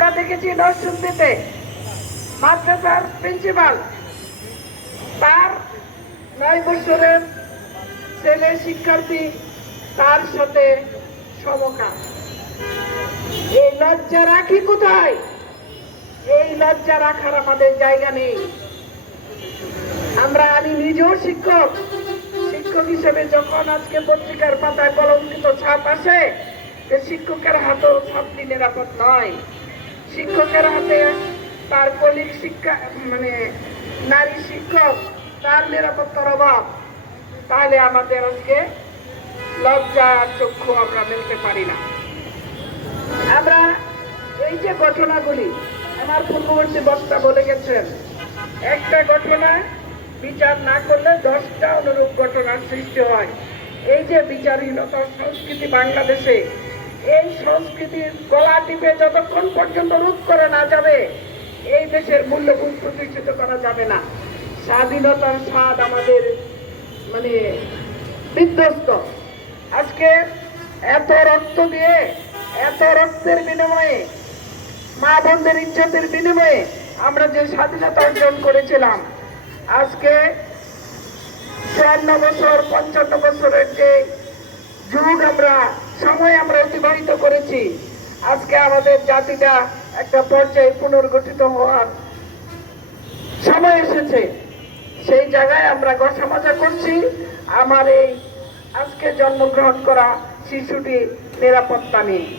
আমরা দেখেছি নরসিংদীতে মাদ্রাসার প্রিন্সিপাল তার 9 বছরের ছেলে শিক্ষার্থী তার সাথে সমকাম। এই লজ্জা রাখি কোথায়? এই লজ্জা রাখার আমাদের জায়গা নেই। আমি নিজেও শিক্ষক হিসেবে যখন আজকে পত্রিকার পাতায় কলঙ্কিত ছাপ আসে, শিক্ষকের হাতেও ছাত্রী নিরাপদ নয়। শিক্ষকের হাতে তার কলিগ শিক্ষা নারী শিক্ষক তার নিরাপত্তার অভাব, তাহলে আমাদের আজকে লজ্জা চক্ষু আমরা মেলতে পারি না। আমরা এই যে ঘটনাগুলি, আমার পূর্ববর্তী বক্তা বলে গেছেন, একটা ঘটনায় বিচার না করলে 10টা অনুরূপ ঘটনার সৃষ্টি হয়। এই যে বিচারহীনতার সংস্কৃতি বাংলাদেশে, এই সংস্কৃতির গলা টিপে যতক্ষণ পর্যন্ত রোধ করে না যাবে, এই দেশের মূল্যবোধ প্রতিষ্ঠিত করা যাবে না। স্বাধীনতার স্বাদ আমাদের বিধ্বস্ত। আজকে এত রক্ত দিয়ে, এত রক্তের বিনিময়ে, মা বোনদের ইজ্জতের বিনিময়ে আমরা যে স্বাধীনতা অর্জন করেছিলাম, আজকে 54 বছর 55 বছরের যে যুগ সময় আমরা অতিবাহিত করেছি, আজকে আমাদের জাতিটা একটা পর্যায়ে পুনর্গঠিত হওয়ার সময় এসেছে। সেই জায়গায় আমরা গসামজা করছি আমার এই আজকে জন্মগ্রহণ করা শিশুটি নিরাপত্তা নিয়ে।